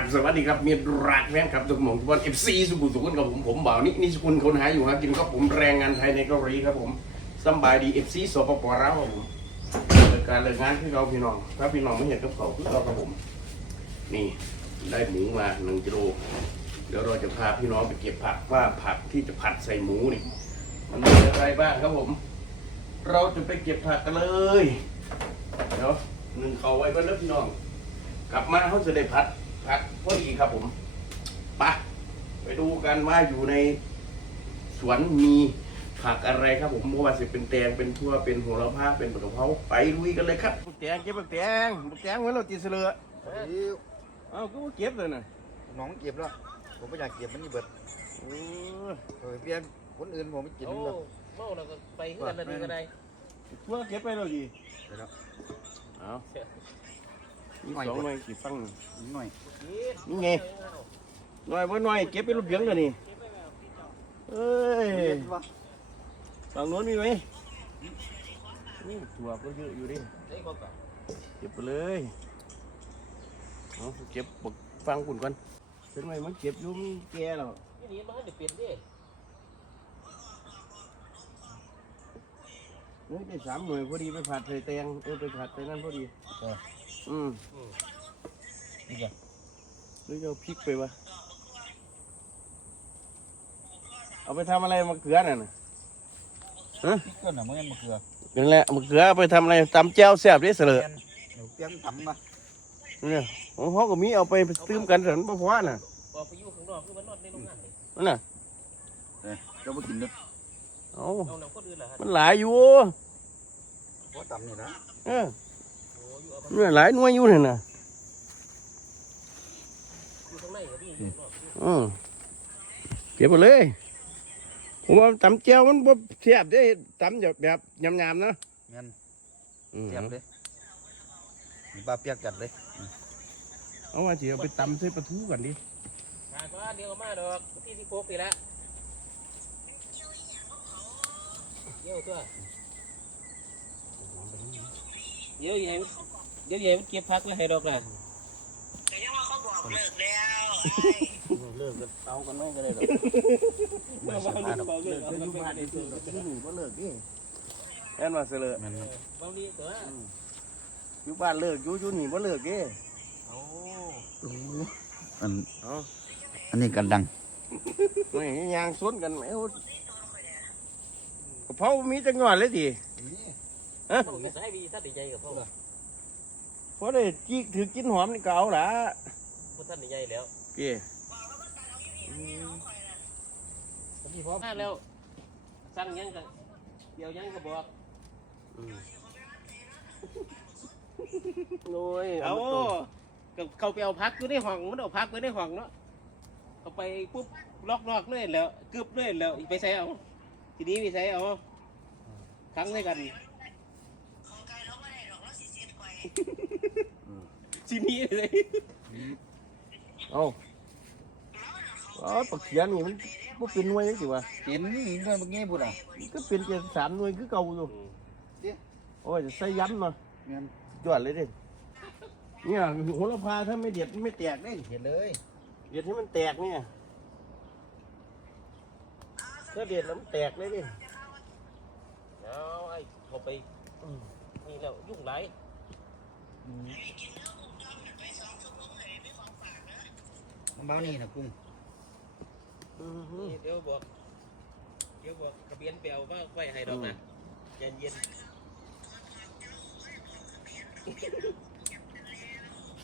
บสวัสดีครับมีรักแฟนครับทุกหมองทุกวนเอฟซีสุขุมสุขุนกับผมผมบ่าวนี่นี่สกุลคนหาอยู่หากินครับผมแรงงานไทยในเกาหลีครับผมสบายดีเอฟซีสปปลาวครับผมเลิกการเลิกงานที่เราพี่น้องถ้าพี่น้องไม่เห็นกับเขาคือเราครับผม นี่ได้หมูมาหนึ่งกิโลเดี๋ยวเราจะพาพี่น้องไปเก็บผักว่าผักที่จะผัดใส่หมูนี่มันมีอะไรบ้างครับผม เราจะไปเก็บผักกันเลยเดี๋ยวหนึ่งเขาไว้ก็เลิกพี่น้อง กลับมาเขาจะได้พัด พัดพอดีครับผมไปะไปดูกันว่าอยู่ในสวนมีผักอะไรครับผมไม่ว่าจะเป็นแตงเป็นทั่วเป็นโหระพาเป็นผักกะเพราไปลุยกันเลยครับแตงเก็บแตงแตงไว้เราตีเสลือเอ้ยเอ้าก็บ่เก็บเลยนะน้องเก็บแล้วผมไม่อยากเก็บมันนี่เบิดเออเออเพียงคนอื่นผมไม่กินโอ้หรอกเมาแล้วก็ไปเฮือนแล้วนี่ก็ได้ทั่วเก็บไปแล้วดีเดี๋ยวนะเอา มีสองหน่วยกี่ฟังหนึ่งนิดหน่อยนี่ไงหน่อยว่าหน่อยเก็บไปรูปเบียงเลยนี่เอ้ยเห็นปะฝั่งโน้นมีไหมนี่ถั่วก็เยอะอยู่ดิได้ก็กลับเก็บไปเลยเอาเก็บบักฟังคุณก่อนเป็นไงมันเก็บอยู่มันแก่แล้วนี่นี่มันให้เปลี่ยนดิเฮ้ยได้สามหน่วยพอดีไปผัดใส่แตงเออไปผัดใส่นั่นพอดี อืมนี่จ้ะหรือจะเอาพริกไปวะเอาไปทำอะไรมะเขือน่ะนะฮะพริกก็หน่ะมันมะเขือนั่นแหละมะเขือเอาไปทำอะไรตำแจ่วแซ่บดิเสลอเดี๋ยวเพียงทำมาเนี่ยของเขาก็มีเอาไปตื้มกันสันบ่พอน่ะออกไปอยู่ข้างนอกคือมันนอนในโรงงานนี่นั่นน่ะเอ้ยเจ้าไม่กินเด้อเอาเอาหนังคนอื่นล่ะฮะมันหลายอยู่เพราะตำนี่นะเออโอ้อยู่ เอาเนี่ยหลายหน่วยอยู่นี่น่ะอยู่ข้างในก็มีอยู่ข้างนอกอืมเก็บไปเลย ผมว่าตำแจ่วมันบ่แซ่บเด้ตำแบบแบบยำๆนะเงี้ยอืมเทียบเลยมีปลาเปียกจัดเลย เอาว่าสิเอาไปตำใส่ปลาทูกันดิมาก็เดี๋ยวก็มาดอกที่ที่โคกนี่แหละเดี๋ยวตัวเดี๋ยวใหญ่ เดี๋ยวใหญ่มันเก็บพักแล้วให้ดอกน่ะเลิกกันเอากันไม่ก็ได้หรอกไม่ใช่ปลาดอกเลิกกันอยู่บ้านได้ซื้อกับที่นี่บ่เลิกดิแม่นว่าเสลอมันบางทีตัวอยู่บ้านเลิกอยู่อยู่นี่บ่เลิกดิโอ้อันเอาอันนี้กันดังไม่ยางสวนกันแมวกระเพรามีจังหวัดเลยดิมันไม่ใช่วีท่านใหญ่กับพ่อเพราะได้จีถือกินหอมนี่ก็เอาละพ่อท่านใหญ่แล้วพี่ที่พร้อมแล้ว สั่งยังก็เดี๋ยวยังก็บอกโอ้ยเอาเอากับเขาไปเอาพักอยู่ในห้องมันเอาพักไว้ในห้องเนาะเขาไปปุ๊บล็อกนอกเลยแล้วกึบเลยแล้วไปใส่เอา ทีนี้ไปใส่เอาครั้งด้วยกัน ทีนี้เลยเอาเอาปากเขียนนี่มันบ่เป็นหน่วยจังสิวะเห็นนี่ด้วยเมื่อกี้พูดอะมันก็เป็นเจ็ดสามหน่วยคือเก่าอยู่โอ้ยจะใส่ยันเนาะเงี้ยจวดเลยเด้เนี่ยโหระพาถ้าไม่เด็ดไม่แตกเด้เห็นเลยเด็ดให้มันแตกเนี่ยถ้าเด็ดแล้วมันแตกเลยดิเอาไอ้เขาไปนี่แล้วยุ่งไร เบานี่นะกุ้งเดี๋ยวบอกเดี๋ยวบอกทะเบียนเปลวว่าไว้ให้ดอกนะเย็นเย็น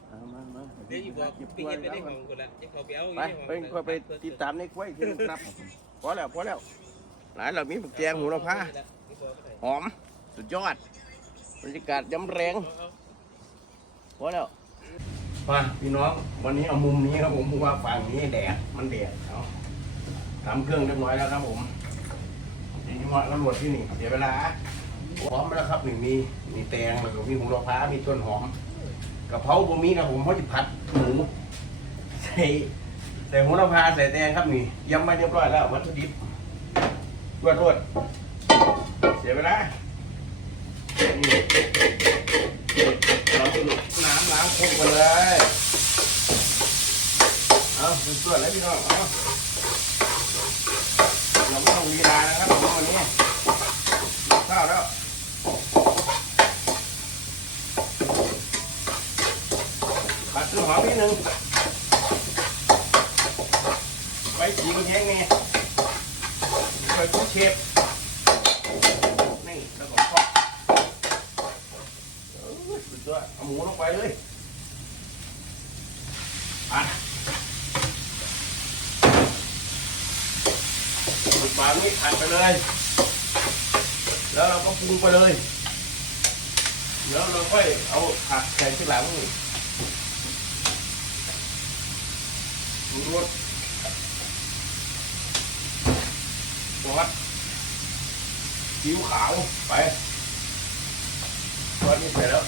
เอามามาเดี๋ยวอยู่บอกไปเย็นไปได้ของกูละจะเขาไปเอาไปไปไปไปติดตามในกล้วยทีนึงครับพอแล้วพอแล้วหลายเรามีผักแจงหูเราพาหอม สุดยอดบรรยากาศย้ำแรงพอแล้ว มาพี่น้องวันนี้เอามุมนี้ครับผมเพราะว่าฝั่งนี้แดดมันแดดเอาทำเครื่องเรียบร้อยแล้วครับผมทีนี้มาก็รวดที่นี่เดี๋ยวเวลาหอมแล้วครับหนึ่งมีมีแตงแล้วก็มีหูเราพามีต้นหอมกะเพราบะหมี่นะผมเขาจะผัดหมูใส่ใส่หูเราพาใส่แตงครับนี่ยำมาเรียบร้อยแล้ววัตถุดิบรวดรวดเสียเวลานี่เราน้ำล้างคนกันเลย พี่น้องเอาเราไม่ต้องลีลานะครับผมวันนี้ข้าวแล้วผัดต้นหอมนิดนึงไปสีมันแห้งไงไปกุ้งเชฟนี่แล้วก็ทอดเออสุดยอดเอาหมูลงไปเลยผัด สุดปลานี่ผัดไป เลย แล้วเราก็ปรุงไปเลยเดี๋ยวเราค่อยเอาผักใส่ที่หลังรุงรสซอสซีอิ๊วขาวไปซอสนี่เสร็จแล้ว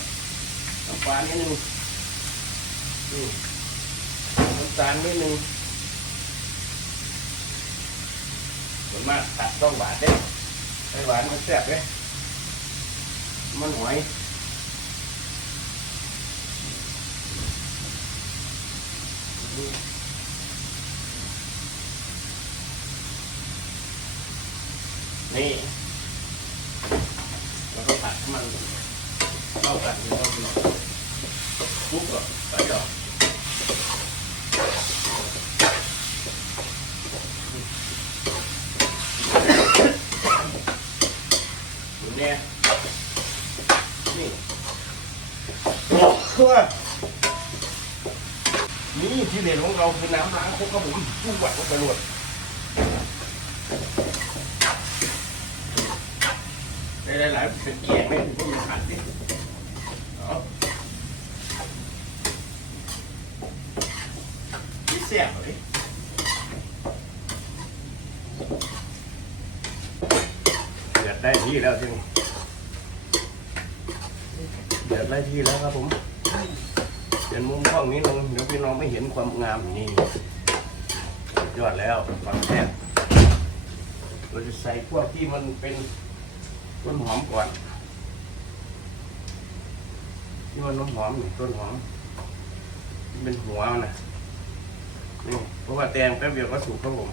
น้ำปลานิดนึงอืมน้ำตาลนิดนึง ส่วนมากผัดต้องหวานเด้ไอ้หวานมันแซ่บเลยมันหอยนี่แล้วก็ผัดให้มันเข้ากันแล้วก็คลุกกับใส่ดอกอยู่เนี่ย นี่โอ้โหนี่ที่เด่นของเราคือน้ำล้างครกครับผมจุ่มหวัดก็ตรวจได้หลายๆเป็นแกงไม่ถึงพวกมันขัดดิเสียบเลยเดือดได้ที่แล้วที่นี่เดื อดได้ที่แล้วครับผมเปลี่ยนมุมกล้องนี้ลงเดี๋ยวพี่น้องไม่เห็นความงามนี่ยอดแล้วฝังแท้เราจะใส่พวกที่มันเป็นต้นหอมก่อนที่มันน้ำหอมนี่ต้นหอมเป็นหัวนนะนี่เพราะว่าแตงแป๊บเดียวก็สุกครับผม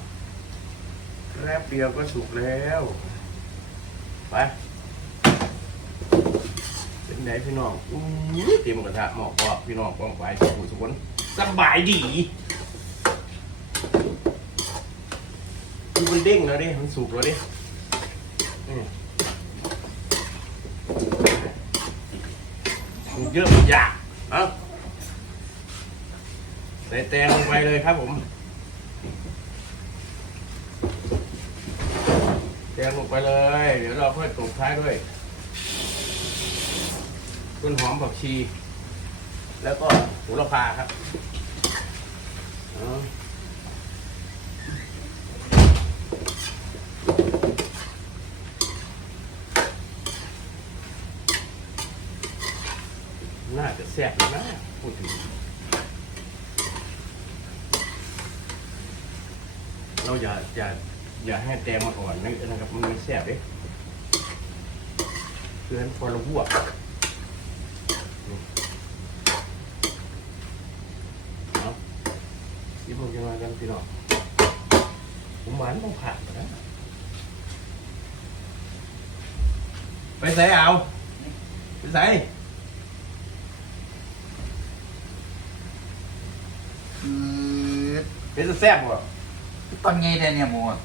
แป๊บเดียวก็สุกแล้วไป เป็นพี่น้องอู้ยเตรียมกระทะหมอกรอบพี่น้องกองไฟสุกุสุกนสบายดีคือมันเด้งแล้วดิมันสุกแล้วดินี่มันเยอะมันยากเอ้าใส่แตงลงไปเลยครับผมแตงลงไปเลย เดี๋ยวเราค่อยตบท้ายด้วย ต้นหอมผักชี แล้วก็โหระพาครับน่าจะแซ่บอยู่นะพูดถึงเราอย่าอย่าอย่าให้แตงมันอ่อนนะครับมันไม่แซ่บเด้เพื่อนพอเราบวกเอา ที่พวกจะมากันพี่น้องผมหวานต้องผ่านนะไปใส่เอาไปใส่อือเป็นจะแซ่บบ่ตอนไงเด้เนี่ยหมูอะ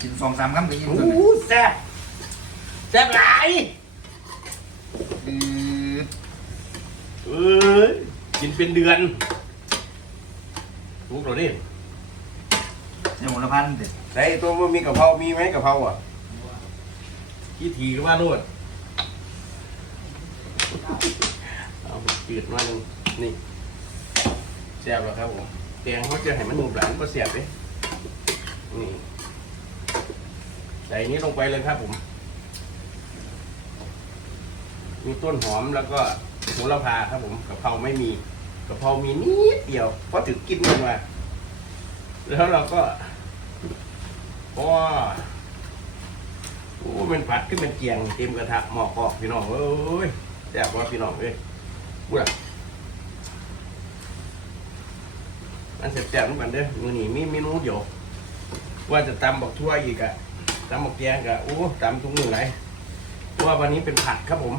กินสองสามคำก็ยิ้มโอ้ตัวโหแซ่บแซ่บหลายอือเอ้ยกินเป็นเดือน ทุกเราดิเนี่ยหมูละพันเด็ดใส่ตัวมันมีกะเพรา มีไหมกะเพราอะขี้ถีหรือว่าโนดเอาจืดมาหนึ่งนี่แซ่บแล้วครับผมแตงเขาจะให้มันหนุบหลานก็เสียบเลยนี่ใส่นี้ลงไปเลยครับผม มีต้นหอมแล้วก็โหระพาครับผมกะเพราไม่มี กะเพรามีนิดเดียวเพราะถึงกินมันมาแล้วเราก็ว้าโอ้เป็นผัดขึ้นเป็นเกียงเต็มกระทะหม้อกอกพี่น้องเอ้ยแซ่บว่าพี่น้องเอ้ยบุ้ยมันแซ่บๆเหมือนกันเด้อมือนี้มีเมนูเดียวว่าจะตำบักทั่วอีกอะตำบักแกงกะโอ้ตำทุกมื้อไหนเพราะว่าวันนี้เป็นผัดครับผม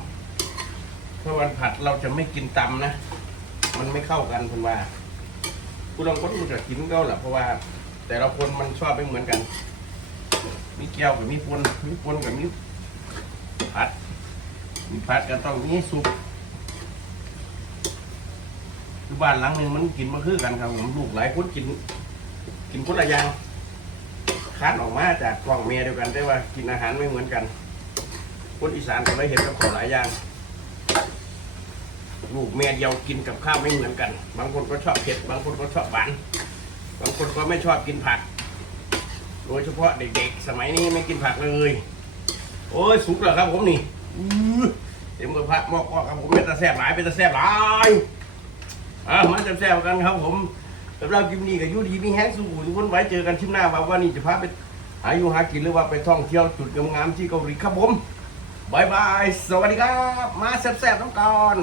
ถ้าวันผัดเราจะไม่กินตำนะ มันไม่เข้ากันคุณว่าผู้ลางคนมันจะกินก็แหละเพราะว่า แต่ละคนมันชอบไม่เหมือนกัน มีแก้วกับมีปนมีปนกับมีผัด มีผัดก็ต้องมีซุปคือบ้านหลังหนึ่งมันกินมาคือกันครับผมลูกหลายคนกิน กินคนละอย่างคัดออกมาจากกล่องเมียเดียวกันแต่ว่ากินอาหารไม่เหมือนกันคนอีสานก็เลยเห็นกับขอหลายอย่าง ลูกเมียเดียวกินกับข้าวไม่เหมือนกัน บางคนก็ชอบเผ็ด บางคนก็ชอบหวาน บางคนก็ไม่ชอบกินผัก โดยเฉพาะเด็กๆ สมัยนี้ไม่กินผักเลย โอ้ยสุกแล้วครับผมนี่เต็มกระพะหม้อกครับผมเป็นตะแซ่บหลายเป็นตะแซ่บหลายอะมาแซ่บกันครับผมสำหรับคลิปนี้กับยูดีมีแฮงสู้ทุกคนไว้เจอกันคลิปหน้าว่าว่านี่จะพาไปหาอยู่หากินหรือว่าไปท่องเที่ยวจุดงามๆที่เกาหลีครับผมบายบาย สวัสดีครับ มาแซ่บๆน้ำก่อน